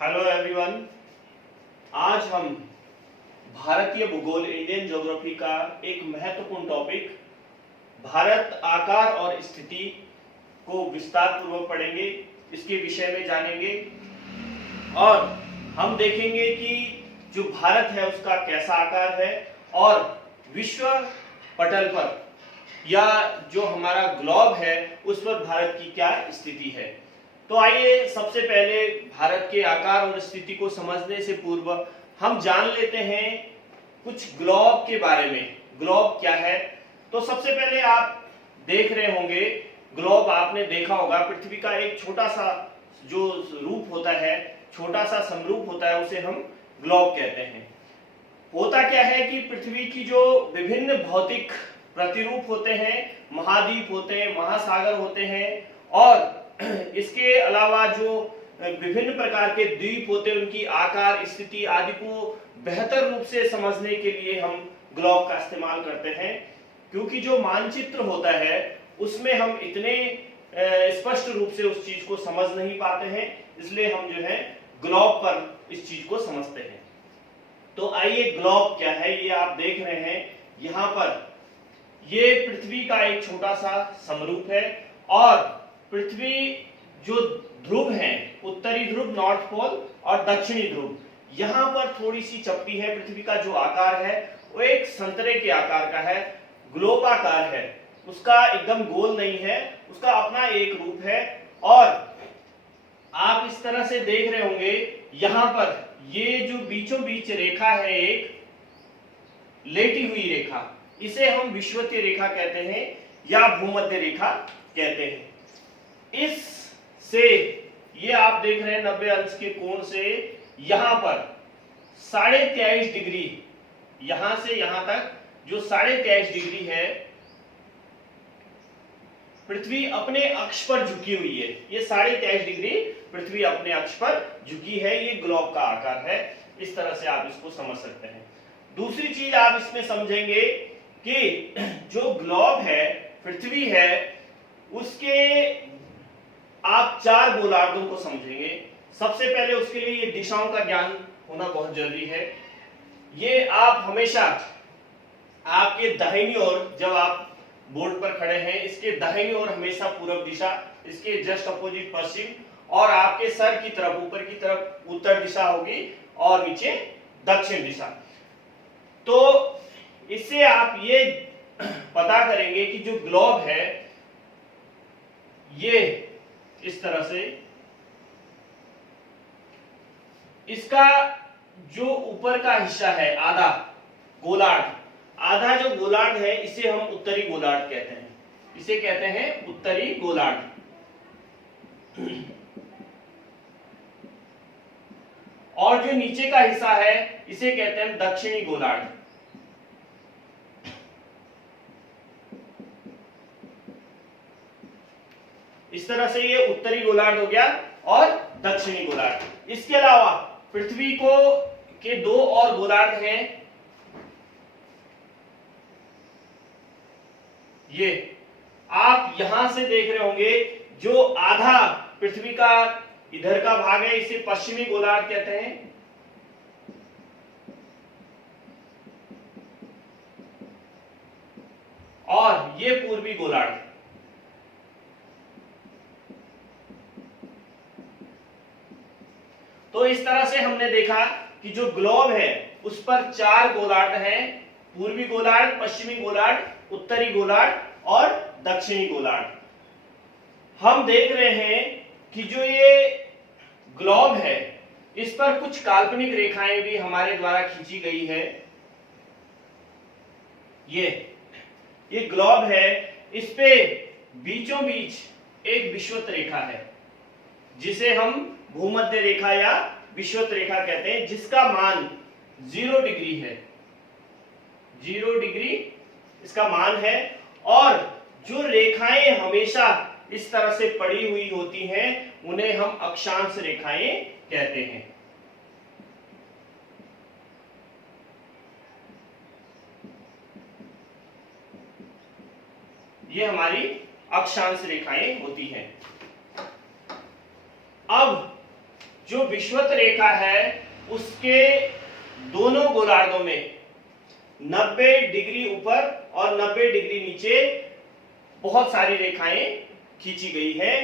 Hello everyone. आज हम भारतीय भूगोल इंडियन ज्योग्राफी का एक महत्वपूर्ण टॉपिक भारत आकार और स्थिति को विस्तार पूर्वक पढ़ेंगे, इसके विषय में जानेंगे और हम देखेंगे कि जो भारत है उसका कैसा आकार है और विश्व पटल पर या जो हमारा ग्लोब है उस पर भारत की क्या स्थिति है। तो आइए सबसे पहले भारत के आकार और स्थिति को समझने से पूर्व हम जान लेते हैं कुछ ग्लोब के बारे में। ग्लोब क्या है? तो सबसे पहले आप देख रहे होंगे ग्लोब, आपने देखा होगा पृथ्वी का एक छोटा सा जो रूप होता है, छोटा सा समरूप होता है, उसे हम ग्लोब कहते हैं। होता क्या है कि पृथ्वी की जो विभिन्न भौतिक प्रतिरूप होते हैं, महाद्वीप होते हैं, महासागर होते हैं और इसके अलावा जो विभिन्न प्रकार के द्वीप होते हैं उनकी आकार, स्थिति आदि को बेहतर रूप से समझने के लिए हम ग्लोब का इस्तेमाल करते हैं, क्योंकि जो मानचित्र होता है उसमें हम इतने स्पष्ट रूप से उस चीज को समझ नहीं पाते हैं, इसलिए हम जो है ग्लोब पर इस चीज को समझते हैं। तो आइए ग्लोब क्या है ये आप देख रहे हैं यहाँ पर। ये पृथ्वी का एक छोटा सा समरूप है और पृथ्वी जो ध्रुव है, उत्तरी ध्रुव नॉर्थ पोल और दक्षिणी ध्रुव, यहाँ पर थोड़ी सी चप्पी है। पृथ्वी का जो आकार है वो एक संतरे के आकार का है, ग्लोबाकार है, उसका एकदम गोल नहीं है, उसका अपना एक रूप है। और आप इस तरह से देख रहे होंगे यहाँ पर ये जो बीचों बीच रेखा है, एक लेटी हुई रेखा, इसे हम विषुवतीय रेखा कहते हैं या भूमध्य रेखा कहते हैं। इस से ये आप देख रहे हैं 90 अंश के कोण से यहां पर 23.5 डिग्री, यहां से यहां तक जो 23.5 डिग्री है, पृथ्वी अपने अक्ष पर झुकी हुई है। ये 23.5 डिग्री पृथ्वी अपने अक्ष पर झुकी है, ये ग्लोब का आकार है। इस तरह से आप इसको समझ सकते हैं। दूसरी चीज आप इसमें समझेंगे कि जो ग्लोब है, पृथ्वी है, उसके आप चार गोलार्धों को समझेंगे। सबसे पहले उसके लिए ये दिशाओं का ज्ञान होना बहुत जरूरी है। ये आप हमेशा आपके दाहिनी ओर, जब आप बोर्ड पर खड़े हैं, इसके दाहिनी ओर हमेशा पूर्व दिशा, इसके जस्ट अपोजिट पश्चिम, और आपके सर की तरफ, ऊपर की तरफ उत्तर दिशा होगी और नीचे दक्षिण दिशा। तो इससे आप ये पता करेंगे कि जो ग्लोब है ये इस तरह से, इसका जो ऊपर का हिस्सा है आधा गोलार्ध, आधा जो गोलार्ध है इसे हम उत्तरी गोलार्ध कहते हैं, इसे कहते हैं उत्तरी गोलार्ध। और जो नीचे का हिस्सा है इसे कहते हैं दक्षिणी गोलार्ध। इस तरह से ये उत्तरी गोलार्ध हो गया और दक्षिणी गोलार्ध। इसके अलावा पृथ्वी को के दो और गोलार्ध हैं, ये आप यहां से देख रहे होंगे। जो आधा पृथ्वी का इधर का भाग है इसे पश्चिमी गोलार्ध कहते हैं, और ये पूर्वी गोलार्ध। तो इस तरह से हमने देखा कि जो ग्लोब है उस पर चार गोलार्ध हैं, पूर्वी गोलार्ध, पश्चिमी गोलार्ध, उत्तरी गोलार्ध और दक्षिणी गोलार्ध। हम देख रहे हैं कि जो ये ग्लोब है इस पर कुछ काल्पनिक रेखाएं भी हमारे द्वारा खींची गई है। ये ग्लोब है, इस पे बीचों बीच एक विषुवत रेखा है जिसे हम भूमध्य रेखा या विषुवत रेखा कहते हैं, जिसका मान 0 डिग्री है। 0 डिग्री इसका मान है। और जो रेखाएं हमेशा इस तरह से पड़ी हुई होती हैं उन्हें हम अक्षांश रेखाएं कहते हैं। ये हमारी अक्षांश रेखाएं होती हैं। अब जो विषुवत रेखा है उसके दोनों गोलार्धों में 90 डिग्री ऊपर और 90 डिग्री नीचे बहुत सारी रेखाएं खींची गई हैं।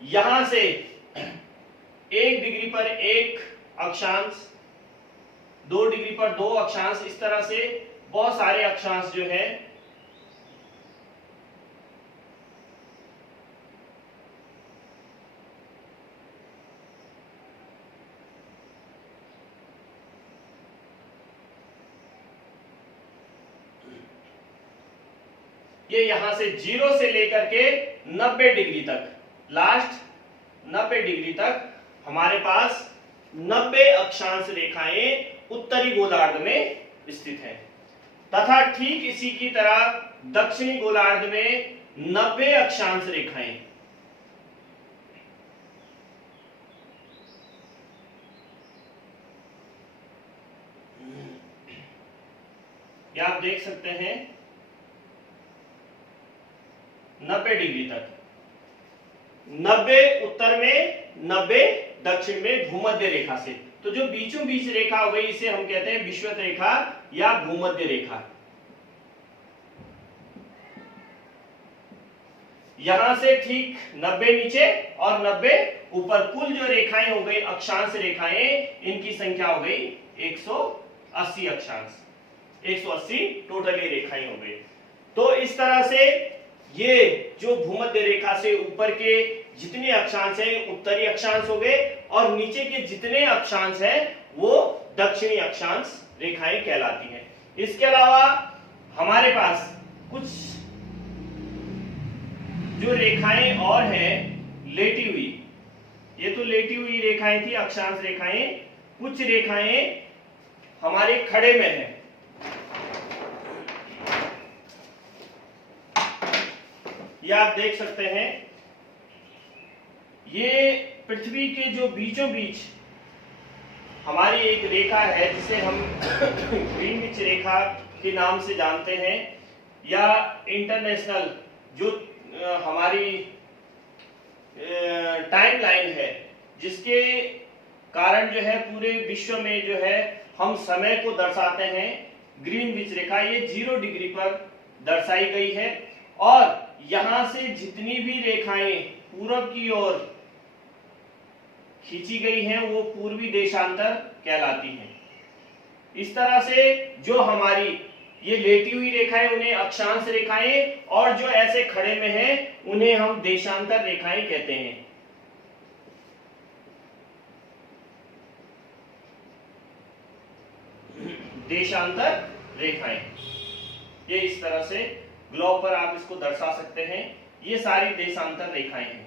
यहां से 1 डिग्री पर एक अक्षांश, 2 डिग्री पर 2 अक्षांश, इस तरह से बहुत सारे अक्षांश जो है ये यहां से 0 से लेकर के 90 डिग्री तक, लास्ट 90 डिग्री तक हमारे पास 90 अक्षांश रेखाएं उत्तरी गोलार्ध में स्थित हैं, तथा ठीक इसी की तरह दक्षिणी गोलार्ध में 90 अक्षांश रेखाएं। ये आप देख सकते हैं 90 डिग्री तक, 90 उत्तर में, 90 दक्षिण में भूमध्य रेखा से। तो जो बीचों बीच रेखा हो गई इसे हम कहते हैं विषुवत रेखा या भूमध्य रेखा। यहां से ठीक 90 नीचे और 90 ऊपर, कुल जो रेखाएं हो गई अक्षांश रेखाएं, इनकी संख्या हो गई 180 अक्षांश, 180 टोटली रेखाएं हो गई। तो इस तरह से ये जो भूमध्य रेखा से ऊपर के जितने अक्षांश हैं उत्तरी अक्षांश हो गए, और नीचे के जितने अक्षांश हैं वो दक्षिणी अक्षांश रेखाएं कहलाती हैं। इसके अलावा हमारे पास कुछ जो रेखाएं और हैं लेटी हुई, ये तो लेटी हुई रेखाएं थी, अक्षांश रेखाएं। कुछ रेखाएं हमारे खड़े में हैं। ये आप देख सकते हैं, ये पृथ्वी के जो बीचों बीच हमारी एक रेखा है जिसे हम ग्रीनविच रेखा के नाम से जानते हैं, या इंटरनेशनल जो हमारी टाइम लाइन है, जिसके कारण जो है पूरे विश्व में जो है हम समय को दर्शाते हैं। ग्रीनविच रेखा ये 0 डिग्री पर दर्शाई गई है, और यहां से जितनी भी रेखाएं पूरब की ओर खींची गई हैं वो पूर्वी देशांतर कहलाती हैं। इस तरह से जो हमारी ये लेटी हुई रेखाएं उन्हें अक्षांश रेखाएं, और जो ऐसे खड़े में हैं उन्हें हम देशांतर रेखाएं कहते हैं। देशांतर रेखाएं, ये इस तरह से ग्लोब पर आप इसको दर्शा सकते हैं। ये सारी देशांतर रेखाएं हैं।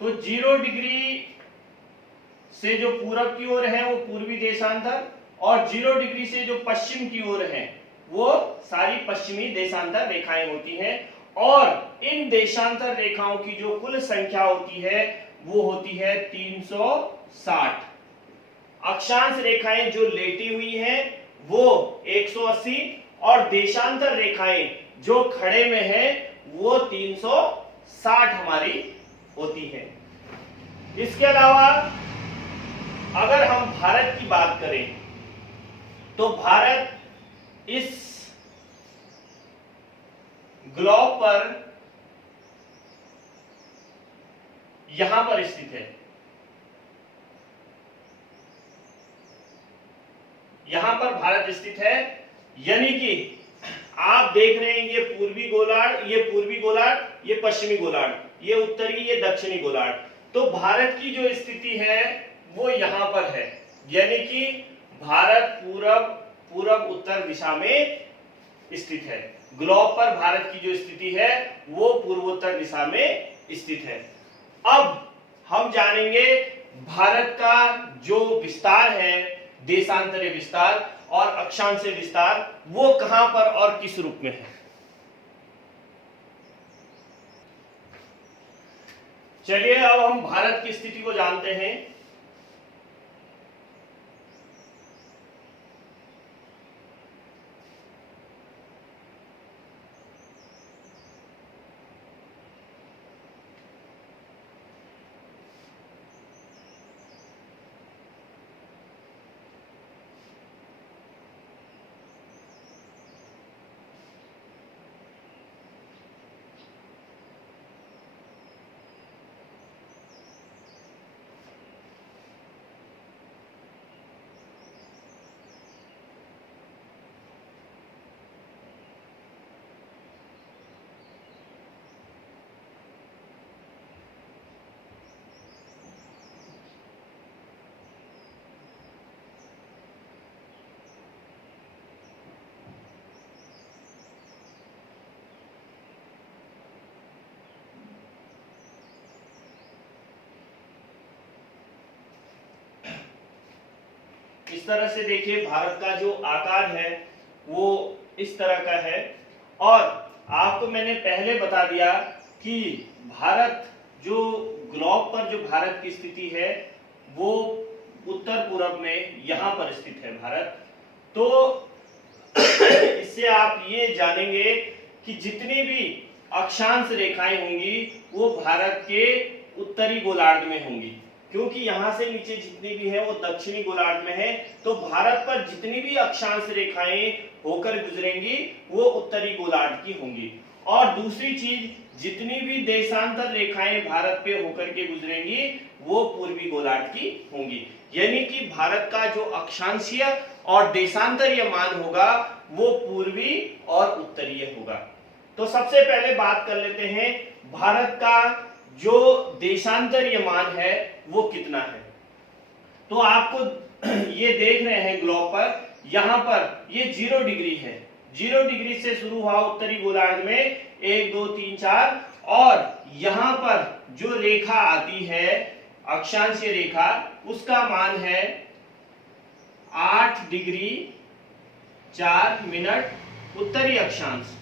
तो 0 डिग्री से जो पूरब की ओर है वो पूर्वी देशांतर, और 0 डिग्री से जो पश्चिम की ओर है वो सारी पश्चिमी देशांतर रेखाएं होती हैं। और इन देशांतर रेखाओं की जो कुल संख्या होती है वो होती है 360। अक्षांश रेखाएं जो लेटी हुई हैं वो 180, और देशांतर रेखाएं जो खड़े में है वो 360 हमारी होती है। इसके अलावा अगर हम भारत की बात करें तो भारत इस ग्लोब पर यहां पर स्थित है। यहां पर भारत स्थित है, यानी कि आप देख रहे हैं ये पूर्वी गोलार्ध, ये पूर्वी गोलार्ध, ये पश्चिमी गोलार्ध, ये उत्तरी, ये दक्षिणी गोलार्ध। तो भारत की जो स्थिति है वो यहां पर है, यानी कि भारत पूरब उत्तर दिशा में स्थित है। ग्लोब पर भारत की जो स्थिति है वो पूर्वोत्तर दिशा में स्थित है। अब हम जानेंगे भारत का जो विस्तार है, देशांतरीय विस्तार और अक्षांशीय विस्तार, वो कहां पर और किस रूप में है। चलिए अब हम भारत की स्थिति को जानते हैं। इस तरह से देखिए, भारत का जो आकार है वो इस तरह का है। और आपको मैंने पहले बता दिया कि भारत जो ग्लोब पर जो भारत की स्थिति है वो उत्तर पूर्व में यहाँ पर स्थित है भारत। तो इससे आप ये जानेंगे कि जितनी भी अक्षांश रेखाएं होंगी वो भारत के उत्तरी गोलार्ध में होंगी, क्योंकि यहां से नीचे जितनी भी है वो दक्षिणी गोलार्ध में है। तो भारत पर जितनी भी अक्षांश रेखाएं होकर गुजरेंगी वो उत्तरी गोलार्ध की होंगी। और दूसरी चीज, जितनी भी देशांतर रेखाएं भारत पे होकर के गुजरेंगी वो पूर्वी गोलार्ध की होंगी। यानी कि भारत का जो अक्षांशीय और देशांतरीय मान होगा वो पूर्वी और उत्तरीय होगा। तो सबसे पहले बात कर लेते हैं भारत का जो देशांतरीय मान है वो कितना है। तो आपको ये देख रहे हैं ग्लोब पर, यहां पर ये 0 डिग्री है। 0 डिग्री से शुरू हुआ उत्तरी गोलार्ध में 1 2 3 4, और यहां पर जो रेखा आती है अक्षांशीय रेखा उसका मान है 8 डिग्री 4 मिनट उत्तरी अक्षांश।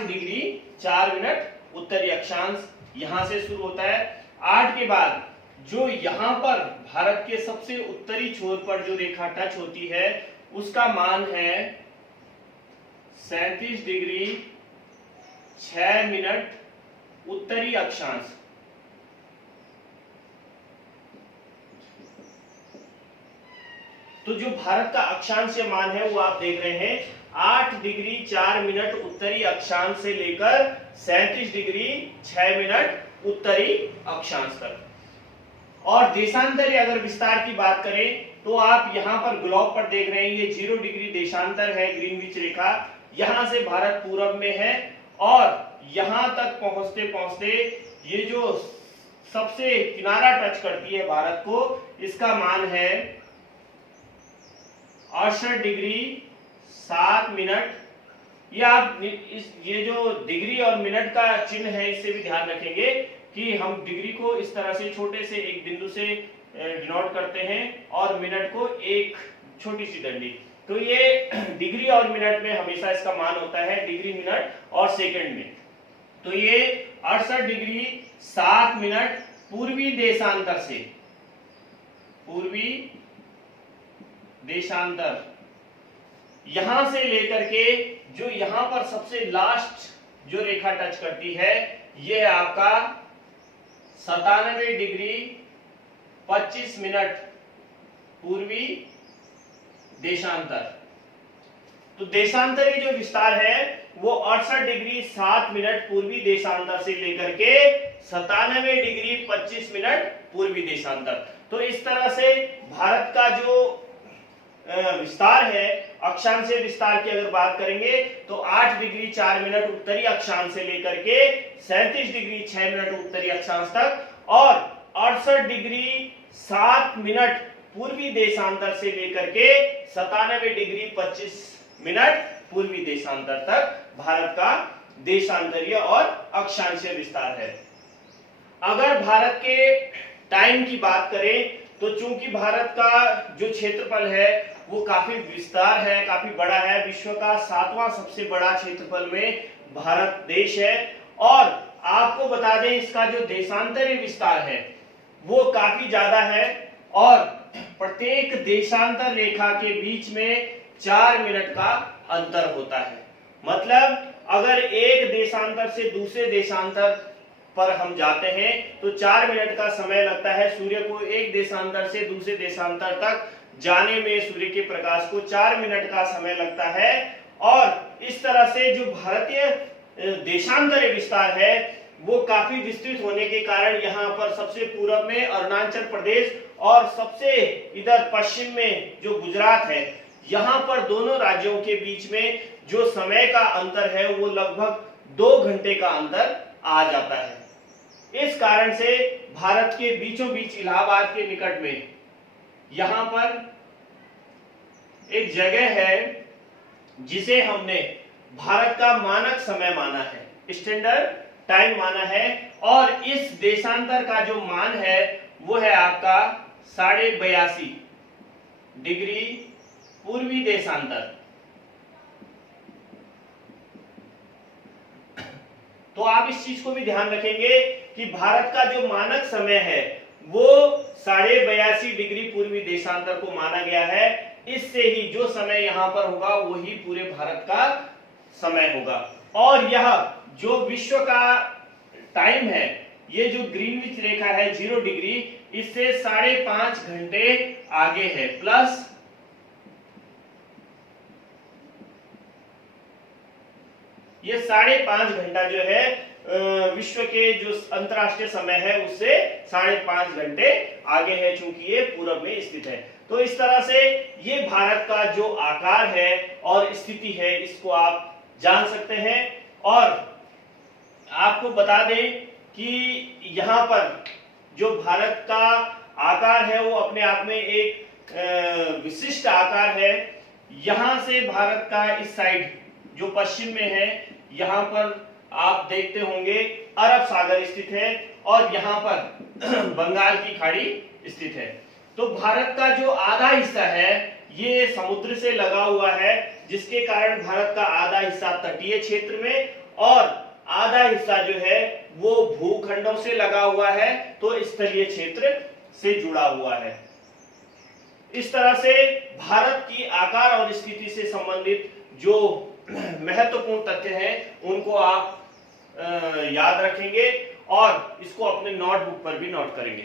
डिग्री 4 मिनट उत्तरी अक्षांश यहां से शुरू होता है। 8 के बाद जो यहां पर भारत के सबसे उत्तरी छोर पर जो रेखा टच होती है उसका मान है 37 डिग्री 6 मिनट उत्तरी अक्षांश। तो जो भारत का अक्षांशीय मान है वो आप देख रहे हैं 8 डिग्री 4 मिनट उत्तरी अक्षांश से लेकर 37 डिग्री 6 मिनट उत्तरी अक्षांश तक। और देशांतरीय अगर विस्तार की बात करें तो आप यहां पर ग्लोब पर देख रहे हैं ये 0 डिग्री देशांतर है, ग्रीनविच रेखा यहां से भारत पूरब में है, और यहां तक पहुंचते पहुंचते ये जो सबसे किनारा टच करती है भारत को, इसका मान है 68 डिग्री 7 मिनट। ये आप ये जो डिग्री और मिनट का चिन्ह है इससे भी ध्यान रखेंगे कि हम डिग्री को इस तरह से छोटे से एक बिंदु से डिनोट करते हैं और मिनट को एक छोटी सी डंडी। तो ये डिग्री और मिनट में हमेशा इसका मान होता है डिग्री, मिनट और सेकंड में। तो ये 68 डिग्री 7 मिनट पूर्वी देशांतर से, पूर्वी देशांतर यहां से लेकर के जो यहां पर सबसे लास्ट जो रेखा टच करती है ये आपका 97 डिग्री 25 मिनट पूर्वी देशांतर। तो देशांतरी जो विस्तार है वो 68 डिग्री 7 मिनट पूर्वी देशांतर से लेकर के 97 डिग्री 25 मिनट पूर्वी देशांतर। तो इस तरह से भारत का जो विस्तार है, अक्षांशीय विस्तार की अगर बात करेंगे तो 8 डिग्री 4 मिनट उत्तरी अक्षांश से लेकर के 37 डिग्री 6 मिनट उत्तरी अक्षांश तक, और 68 डिग्री 7 मिनट पूर्वी देशांतर से लेकर के 97 डिग्री 25 मिनट पूर्वी देशांतर तक भारत का देशांतरीय और अक्षांशीय विस्तार है। अगर भारत के टाइम की बात करें तो चूंकि भारत का जो क्षेत्रफल है वो काफी विस्तार है, काफी बड़ा है, विश्व का 7वां सबसे बड़ा क्षेत्रफल में भारत देश है। और आपको बता दें इसका जो देशांतरीय विस्तार है वो काफी ज्यादा है, और प्रत्येक देशांतर रेखा के बीच में 4 मिनट का अंतर होता है। मतलब अगर एक देशांतर से दूसरे देशांतर पर हम जाते हैं तो 4 मिनट का समय लगता है। सूर्य को एक देशांतर से दूसरे देशांतर तक जाने में सूर्य के प्रकाश को 4 मिनट का समय लगता है। और इस तरह से जो भारतीय देशांतरीय विस्तार है वो काफी विस्तृत होने के कारण यहाँ पर सबसे पूर्व में अरुणाचल प्रदेश और सबसे इधर पश्चिम में जो गुजरात है, यहाँ पर दोनों राज्यों के बीच में जो समय का अंतर है वो लगभग 2 घंटे का अंतर आ जाता है। इस कारण से भारत के बीचों बीच इलाहाबाद के निकट में यहां पर एक जगह है जिसे हमने भारत का मानक समय माना है, स्टैंडर्ड टाइम माना है, और इस देशांतर का जो मान है वो है आपका 82.5 डिग्री पूर्वी देशांतर। तो आप इस चीज को भी ध्यान रखेंगे कि भारत का जो मानक समय है वो 82.5 डिग्री पूर्वी देशांतर को माना गया है। इससे ही जो समय यहां पर होगा वही पूरे भारत का समय होगा। और यह जो विश्व का टाइम है, ये जो ग्रीनविच रेखा है 0 डिग्री, इससे 5.5 घंटे आगे है, प्लस ये 5.5 घंटा जो है विश्व के जो अंतरराष्ट्रीय समय है उससे 5.5 घंटे आगे है, चूंकि ये पूरब में स्थित है। तो इस तरह से ये भारत का जो आकार है और स्थिति है इसको आप जान सकते हैं। और आपको बता दें कि यहाँ पर जो भारत का आकार है वो अपने आप में एक विशिष्ट आकार है। यहां से भारत का इस साइड जो पश्चिम में है, यहां पर आप देखते होंगे अरब सागर स्थित है और यहां पर बंगाल की खाड़ी स्थित है। तो भारत का जो आधा हिस्सा है ये समुद्र से लगा हुआ है, जिसके कारण भारत का आधा हिस्सा तटीय क्षेत्र में और आधा हिस्सा जो है वो भूखंडों से लगा हुआ है, तो स्थलीय क्षेत्र से जुड़ा हुआ है। इस तरह से भारत की आकार और स्थिति से संबंधित जो महत्वपूर्ण तथ्य हैं उनको आप याद रखेंगे और इसको अपने नोटबुक पर भी नोट करेंगे।